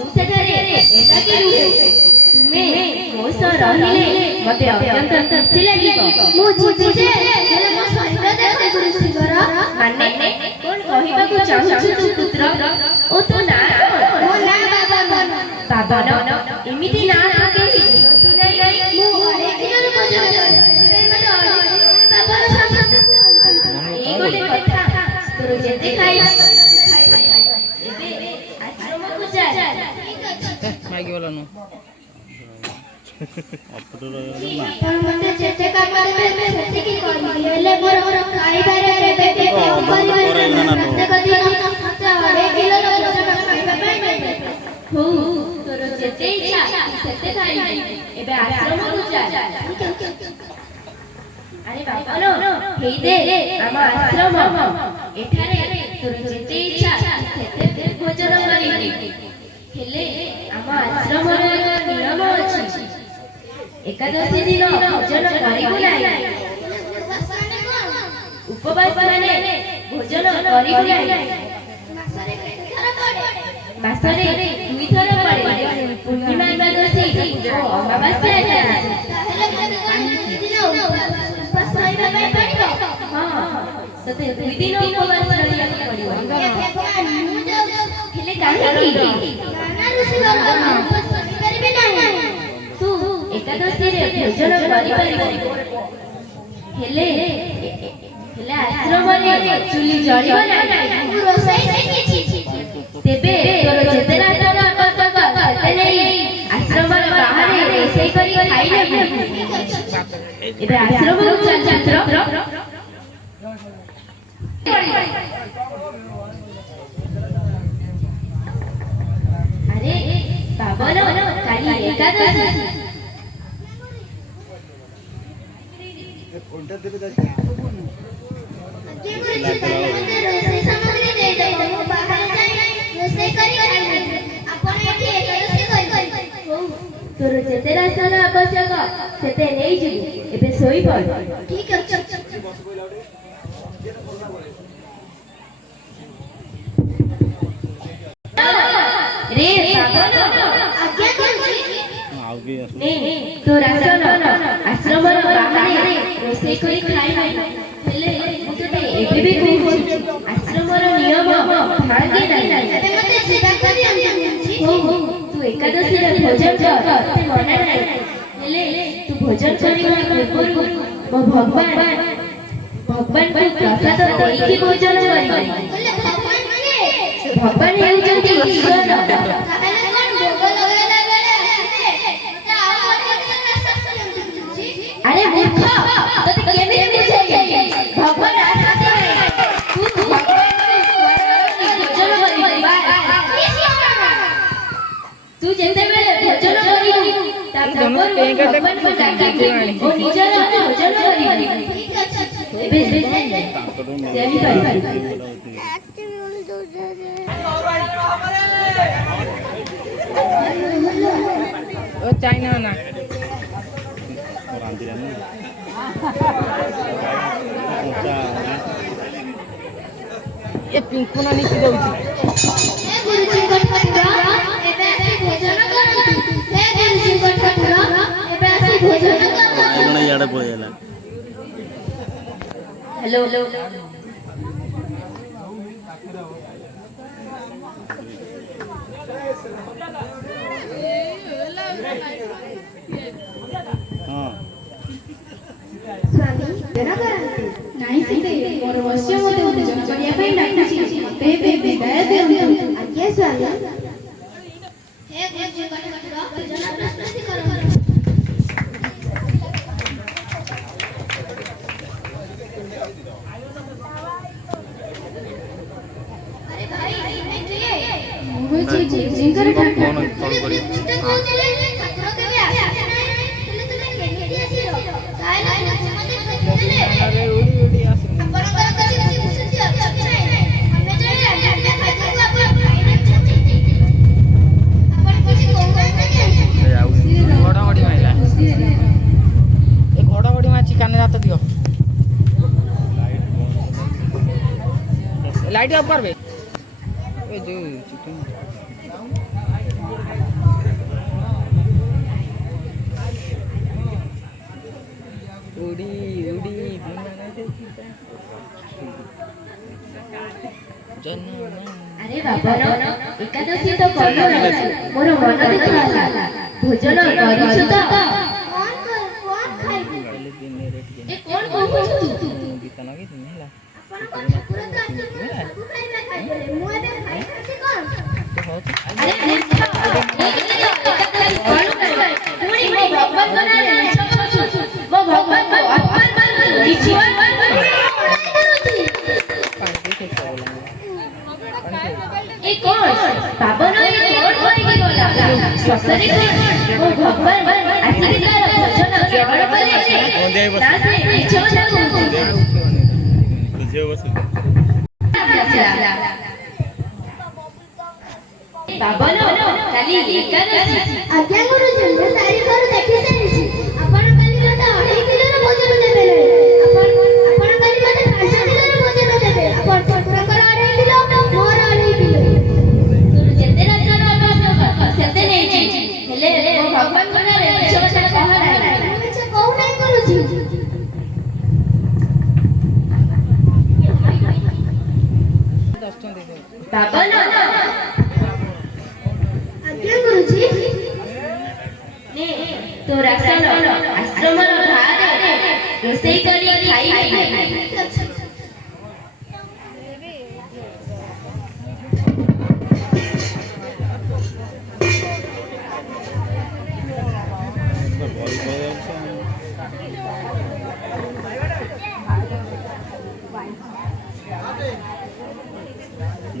मुसेठारे एकाकी रुहे तुमे मो सह रहिले मते अत्यंत खुशी लागिबो मु जिति जे हेले मो शरीर देते गुरुश्रीकर माने कोन कहिबाकू चाहछु तू पुत्र ओ तो ना मो ना बाबा एमिति ना के तू नै मु अरे दिनर भोजन करे मते बाबार सामने ए गोटे कथा तोर जेते खाइ माइक बोला नो अपन मते जेते काम देबे सेते की करी हेले मोर खाइबारे रे बेटे काम परिवार प्रत्येक दिन मते अरे किलो भोजन खाइबा पई देबे हो तोर जेते इच्छा सेते खाइबी एबे आश्रम को जा अरे बाबा नो हेई दे हम आश्रम एठारे तोर जेते इच्छा सेते भोजन करी हेले हम आश्रम रे नियम अछि एकादशी दिन भोजन करिबु नाही उपवास माने भोजन करिबु नाही मासरे दुई थर पड़े पूर्णिमा एकादशी ओ अमावास्या एकादशी उपवास करिबा पई पड़िबो हां तते दुई दिन उपवास करिया पड़िबो हेले काहे की नाना ऋषि उपवास करिबे नाही तू एकादशी रे भोजन करि परिबो हेले आश्रम रे चुली जळिबो नाही रोसई शिखिछि तेबे तोर जेतेरा तोर अपतक सेते नै आश्रम रे बाहर रोसई करि खाइले एबे आश्रम को चल छात्र अरे बाबा नो काली एकादशी कोणता तरी के गुरुजी मते रोसई सामग्री दे दे मो बाहर जाई रोसई करी खाइ आपण एठी एकादशी करी हो तोर जेतेरा सन आवश्यक सेते नै जिबु एबे सोई पड़ ठीक अछि रे बाबा आज्ञा गुरुजी ने तोर आश्रम रे बाहर रोसई करी खाइ हेले मुते एबे भी कहू आश्रम रे नियम भागे नाही एबे मते सेवा करी अंजी हो तू एकादशी रे भोजन कर ते मना नाही हेले तू भोजन करिबा पूर्व मो भगवान को प्रसाद देई भोजन करी हेले भगवान हेउचंती ईश्वर काहे कोन भोग लगाइला बेले आसे मते आउ मते अरे मूर्ख तते केमिति बुझाई भगवान आसते तू भगवान भोजन करिबा तू जेते बेले भोजन करिबू ता भगवान को डाकी ओ निजर भोजन करिबी ठीक अछि एबे सेही पाई ओ चाइना ना ये पिंकू ना नीचे दउची हे गुरुजी को ठाकुर एबे आसी भोजन करंतु हे गुरुजी को ठाकुर एबे आसी भोजन करंतु एगणा याडा पळेला हेलो स्वामी देना करंतु नाही सीते मोर वश्य मते भोजन करिया पई डाकुची ते विदाय देउंतु आज्ञा स्वामी हे गुरुजी को ठाकुर भोजन प्रस्तुति करंतु अरे भाई मुझे जिंकर ठाकुर चिंता कोदिले ठाकुर केबे आसे नाही तले तले केमिति आसीरो काय ना मते कहिले अरे उडी आसे आपनकर कछि खुशी अछि हमें जे आज्ञा खाइबो आपण खाइबे आपण कछि कहू नाही घोड़ा घोड़ी माइला ए घोड़ा घोड़ी माची काने रात दियो लाइट ऑफ करबे ए जो चिकन ବାବନ ଏକାଦଶୀ ତ କଲୁ ମୋର ମନ ଦୁଃଖ ହେଲା ଭୋଜନ କରିଛୁ ତ ଏ କଣ କହୁଛୁ ତୁ ଗୀତ ନଗେଇଥିନି ହେଲା ଆରେ ପୁଣି ମୋ ଭଗବାନଙ୍କ ନାଁରେ ମିଛ କହୁଛୁ ମୋ ଭଗବାନଙ୍କୁ ଅପମାନ କରୁଛୁ ଏ କଣ ପାବନ ଏ କଣ କରିକି ଗଲା ସତରେ ମୋ ଭଗବାନ ଆସିକି ତାର ଭୋଜନ ଗ୍ରହଣ କଲେ ନା ସେ ମିଛ କଥା କହୁଛି ପାବନ କାଲି ଏକାଦଶୀ ଆଜ୍ଞା ଗୁରୁଜୀ ମୁଁ ତାରିଖରୁ ଦେଖି ସାରିଛି ଆପଣ କାଲି ମତେ 2.5 କିଲୋର ଭୋଜନ ଦେବେ ଆପଣ କାଲି ମତେ 5 କିଲୋର ଭୋଜନ ଦେବେ ଆପଣ ଠାକୁରଙ୍କର 2.5 କିଲୋ ମୋର 2.5 କିଲୋ ଯେତେ ରାଜନ ସେତେ ନେଇଛି ହେଲେ ମୋ ଭଗବାନଙ୍କ ନାଁରେ ମିଛ କଥା କହ ନାହିଁ ମିଛ କହୁ ନାହିଁ ଗୁରୁଜୀ ପାବନ ଆଜ୍ଞା ଗୁରୁଜୀ ନେ ତୋ ରାସନ ଆଶ୍ରମର ବାହାରେ ରୋଷେଇ କରି ଖାଇବି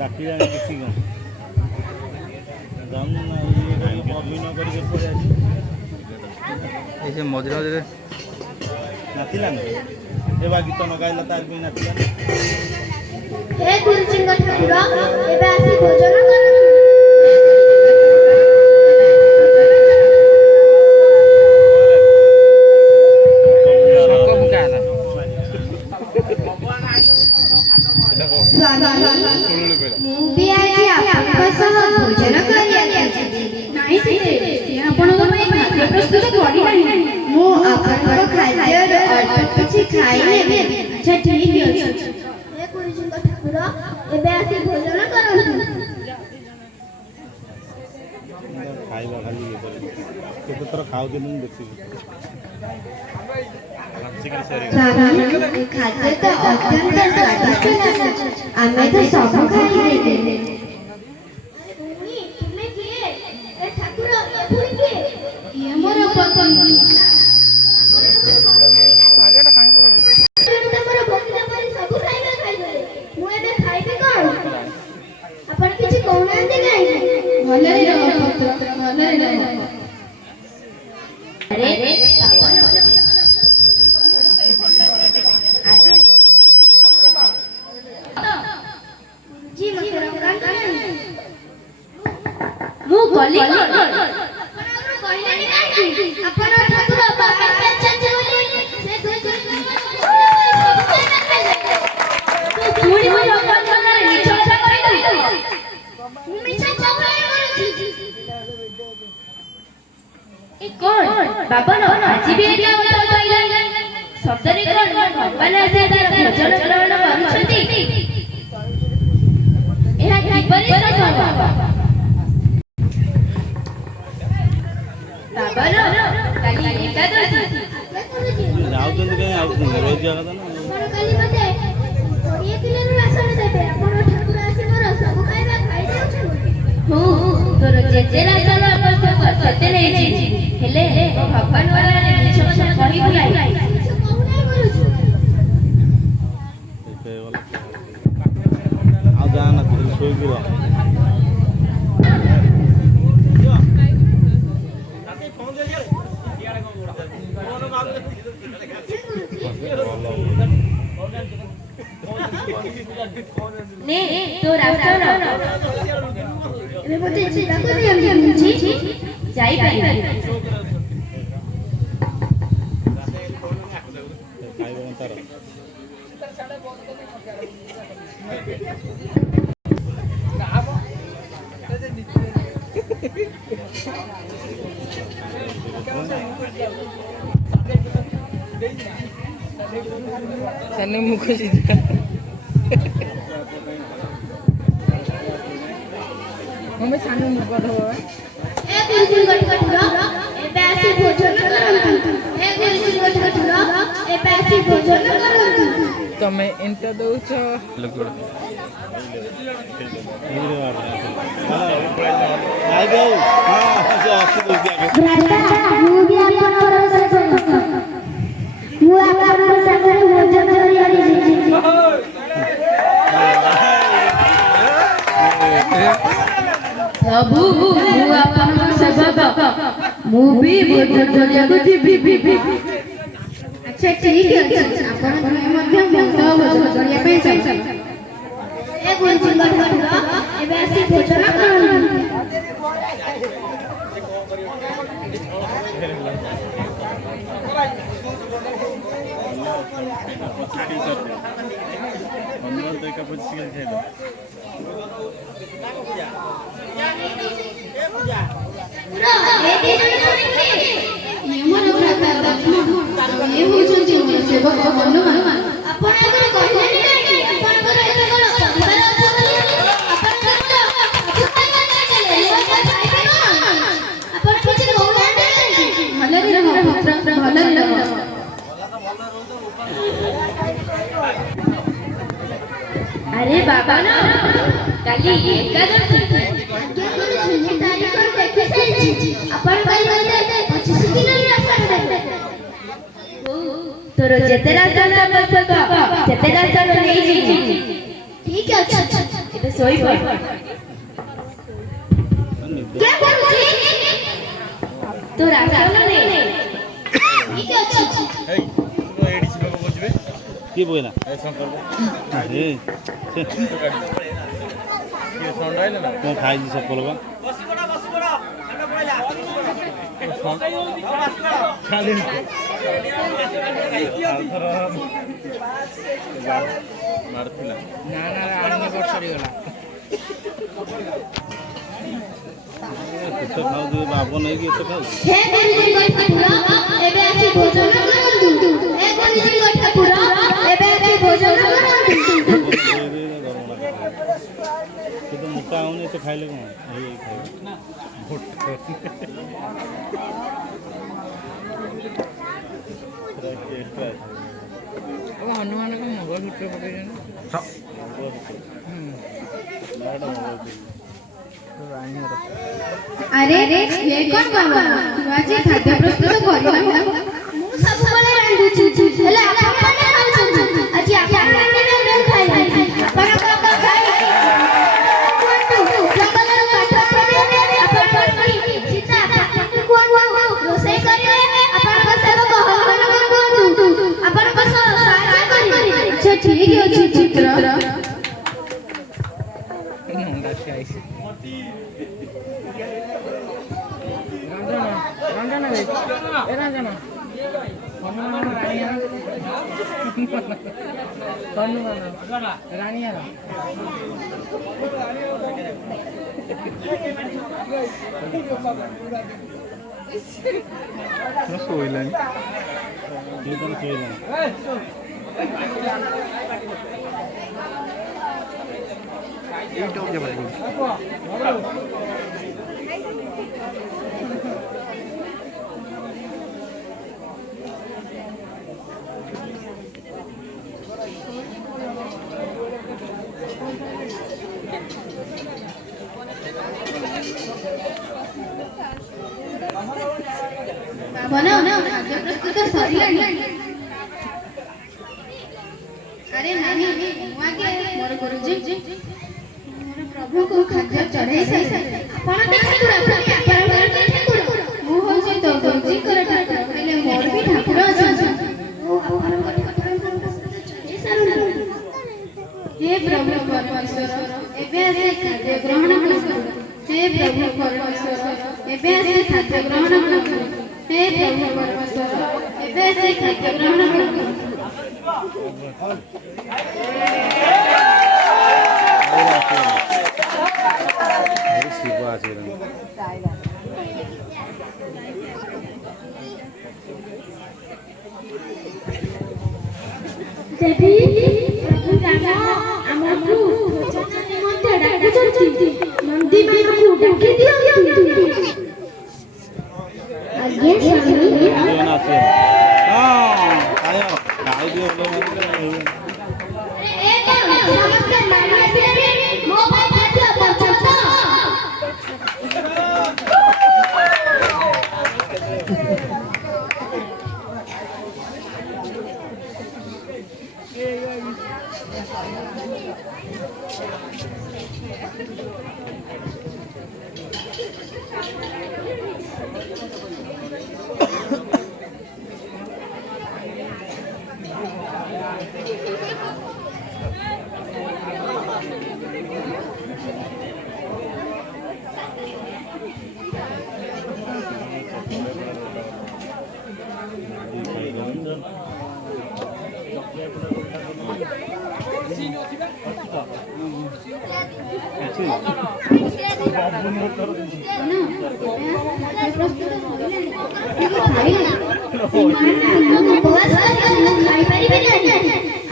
ଡାକିଲାଣି କିଛି କ'ଣ ଯାଉନି ନା ଅଭିନୟ କରିକି ପଳେଇ ଆସି ଏଇ ସେ ମଝିରେ ମଝିରେ ନାଚିଲା ନା ଏ ବା ଗୀତ ନ ଗାଇଲା ତାର ବି ନାଚିଲା ହେ ଗୁରୁଜୀଙ୍କ ଠାକୁର ଏବେ ଆସି ଭୋଜନ କରନ୍ତୁ ମୁଁ ବି ଆଜି ଆପଣଙ୍କ ସହ ଭୋଜନ କରିବାକୁ ଯିବି ନାହିଁ ସେ ଆପଣଙ୍କ ପାଇଁ ଖାଦ୍ୟ ପ୍ରସ୍ତୁତ କରିନାହିଁ ମୁଁ ଆପଣଙ୍କ ଖାଦ୍ୟର ଅଳ୍ପ କିଛି ଖାଇନେବି ଆଚ୍ଛା ଠିକ୍ ଅଛି ହେ ଗୁରୁଜୀଙ୍କ ଠାକୁର ଏବେ ଆସି ଭୋଜନ କରନ୍ତୁ ଖାଇବା ଖାଲି ଇଏ କରିବି କେତେ ଥର ଖାଉଛନ୍ତି ମୁଁ ଦେଖିବି ଖାଦ୍ୟ ତ ଅତ୍ୟନ୍ତ ସ୍ୱାଦିଷ୍ଟ ଲାଗୁଛି ଆମେ ତ ସବୁ ଖାଇଦେଲେ ଠାକୁର ମୋର ପତ୍ନୀ ସବୁ ଖାଇବା ଖାଇଦେଲେ ମୁଁ ଏବେ ଖାଇବି କଣ ଆପଣ କିଛି କହୁନାହାନ୍ତି କାହିଁକି ଭଲରେ ରହ ଭଲରେ ରହ ଆରେ জি ମତେ ରଙ୍ଗାନ୍ତୁ ନାହିଁ ମୁଁ ଗଲି କହିଲେନି କାହିଁକି ଆପଣ ଠାକୁର ବାହାରେ ଅଛନ୍ତି ବୋଲି ସେ ପୁଣି ମୋ ଭଗବାନଙ୍କ ନାଁରେ ମିଛ କଥା କହିଲୁ ମୁଁ ମିଛ କହୁନାହିଁ କରୁଛି ଏ କଣ ବାବନ ଆଜି ବି ଏକା କଥା କହିଲା ସତରେ କଣ ଭଗବାନ ଆସି ତାର ଭୋଜନ ଗ୍ରହଣ କରୁଛନ୍ତି ଏହା କିପରି ସମ୍ଭବ ବାବନ କାଲି ଏକାଦଶୀ ଯାଉଛନ୍ତି କାହିଁ ଆଉଛନ୍ତି ରହିଯିବା କଥା ନା ଆପଣ କାଲି ମତେ 20 କିଲୋର ରାସନ ଦେବେ ଆପଣ ଠାକୁର ଆସି ମୋର ସବୁ ଖାଇବା ଖାଇଯାଉଛନ୍ତି ମୁଁ ତୋର ଯେତେ ରାଜନ ଆବଶ୍ୟକ ସେତେ ନେଇଛି ହେଲେ ମୋ ଭଗବାନଙ୍କ ନାଁରେ ମିଛ କଥା କହିବୁ ନାହିଁ ମିଛ କହୁନାହିଁ କରୁଛି ଆଉ ଯା ନା ଶୋଇକି ରହ ନେ ତୋ ରାସନ ଏବେ ମତେ ଯିବାକୁ ଦିଅନ୍ତୁ ଯାଇପାରିବି ଖାଇବା ତାର मुख मम्मी सानू मुर्गद हो ए गुरुजी गठगठुर एबे आसी भोजन करंतु ए गुरुजी गठगठुर एबे आसी भोजन करंतु तमे इंटा दउछ प्रभु मु आपन सेवक मु भी भोजन କରିବାକୁ ଯିବି। अच्छा ठीक अछि आपण दुहे मध्य भोजन କରିବା ପାଇଁ चाहि ए गुरुजी गठगठुर एबे आसी भोजन करंतु अरे बाबा ना काली एकादशी तोर जेतेरा सन आवश्यक सेतेरा सन नहीं जी ठीक है एबे सोई पड़ क्या गुरुजी तोर आसन नहीं ठीक है ए तो एडी लोग बजबे की बोइला ए शंकर ए से ये साउंड आइले ना को खाइ जी सब बोलबा बस बड़ा खाली मारथिला ना ना आनी वर्ष गला कुछ खाओ दे बाबू नहीं कि तो खाओ हे गुरुजी गठगठुर एबे आसी भोजन करंतु हे गुरुजी गठगठुर एबे आसी भोजन करंतु तो मोटा होने तो खाइले कौन यही खाइले ओ हनुमान को मंगल सूत्र पके अरे ये कौन बाबा तू आज खाद्य प्रस्तुत करिना मु सब बळे रांधुची हेले आपण माने खाउछन आज आपण रांधिना न खाइ आपण का खाइ कोंटू जंगलर काठ पडे आपण कोंटी सीता कोन रोसई करिवे आपण का सब बहन कोंटू आपण का सहाय्य करिवे अच्छा ठीक अछि चित्र नंदा से रंजना रे ए रंजना हनुमान रानिया हनुमान रानिया सोइलानी ये तो सोइलानी यूट्यूब जब बनो खाद्य प्रस्तुत सरिलानी अरे नहीं आगे मोर गुरुजी मोर प्रभु को खाद्य चढ़ाई सारी आपण ठाकुर आपण ठाकुर मु होची तो गुरुजी कर ठाकुर कहले मोर भी ठाकुर अछन ओ आपण चढ़ाई सारू हे प्रभु परमेश्वर एबे से खाद्य ग्रहण करू हे प्रभु परमेश्वर एबे से खाद्य ग्रहण करू हे प्रभु परमेश्वर एबे से खाद्य ग्रहण करू शिव आचरण देवी प्रभु राम हमकु भोजन निमंत्रण डाकुचंती नंदी मानकु ଫୁଙ୍କି ଦିଅନ୍ତୁ। ଆଜ୍ଞା ସ୍ୱାମୀ। ଜୀବନ ଆସିବ। ହଁ ଆୟ ଖାଇଦିଅ ଏ କଣ ସମସ୍ତେ ନାରୀ ଆସିଲେଣି ମୋ ପାଇଁ ଖାଦ୍ୟ ପର୍ଯ୍ୟନ୍ତ।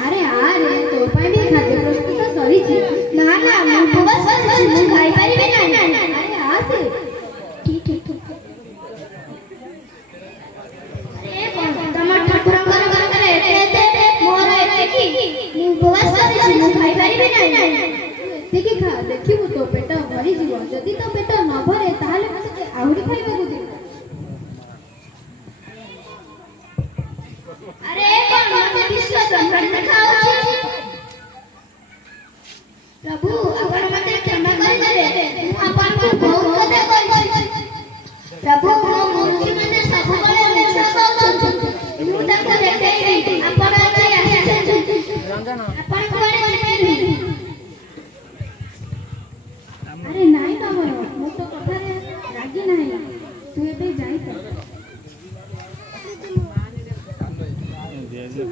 ଆରେ ଆରେ ତୋ ପାଇଁ ବି ଖାଦ୍ୟ ପ୍ରସ୍ତୁତ ସରିଛି। ନା ନା ମୁଁ ଉପବାସ କରିଛି, ମୁଁ ଖାଇପାରିବି ନାହିଁ। ଆରେ ଆସେ। ତମ ଠାକୁରଙ୍କର ଘରେ ଏତେ ମୋର ଏତିକି। ମୁଁ ଉପବାସ କରିଛି, ମୁଁ ଖାଇପାରିବି ନାହିଁ। ଏତିକି ଖା, ଦେଖିବୁ ତୋ ପେଟ ଭରିଯିବ। ଯଦି ତୋ ପେଟ ନ ଭରେ ତାହେଲେ ମୁଁ ତତେ ଆହୁରି ଖାଇବାକୁ ଦେବି। ଆରେ କଣ ମତେ ବିଶ୍ୱାସ ଦେଖାଉଛି? ପ୍ରଭୁ ଆପଣ ମତେ କ୍ଷମା କରିଦେବେ। ମୁଁ ଆପଣଙ୍କୁ ବହୁତ କଥା କହିଛି। ପ୍ରଭୁ ମୋ ଗୁରୁଜୀମାନେ ସବୁବେଳେ ମିଛ କହୁଛନ୍ତି। ମୁଁ ତାଙ୍କୁ ଦେଖେଇବି ଆପଣ ଆଜି ଆସିଛନ୍ତି। ଆପଣ କୁଆଡ଼େ ଯିବେନି? ଆରେ ନାଇଁ ତମର, ମୁଁ ତ କଥାରେ ରାଗି ନାହିଁ। ତୁ ଏବେ ଯାଇଥା।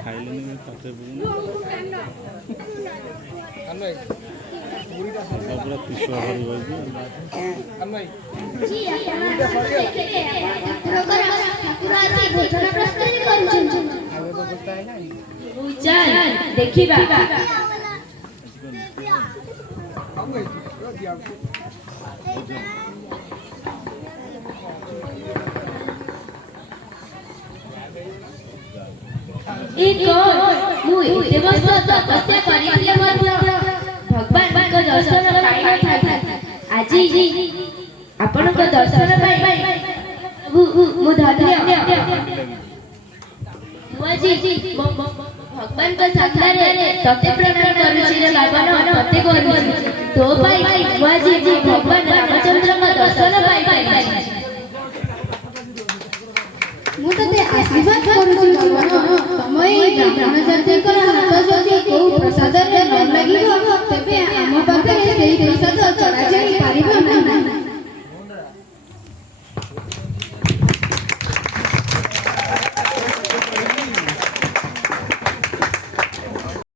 ଖାଇଲେନି ପାଟେ ପୁରା ପିଛୁଆ ଭରି ଦେଖିବା ମୁଁ ଏତେ ବର୍ଷ ତପସ୍ୟା କରିଥିଲେ ମଧ୍ୟ ଭଗବାନଙ୍କ ଦର୍ଶନ ପାଇନଥାନ୍ତି। ଆଜି ଆପଣଙ୍କ ଦର୍ଶନ ପାଇ ମୁଁ ଧନ୍ୟ। ମୁଁ ଆଜି ଭଗବାନଙ୍କ ସାମ୍ନାରେ ତତେ ପ୍ରଣାମ କରୁଛି ରେ ବାବନ, ତତେ କରୁଛି। ତୋ ପାଇଁ ମୁଁ ଆଜି ଭଗବାନ ରାମଚନ୍ଦ୍ରଙ୍କ ଦର୍ଶନ ପାଇପାରିଛି। ମୁଁ ତତେ ଆଶୀର୍ବାଦ କରୁଛି ବାବନ। ତମ ଏଇ ବ୍ରାହ୍ମଣଜାତିଙ୍କର ହାତ ଯଦି କୋଉ ପ୍ରସାଦରେ ନ ଲାଗିବ ତେବେ ଆମ ପାଖରେ ସେଇ ପ୍ରସାଦ ଚଳାଚଳି ପାରିବ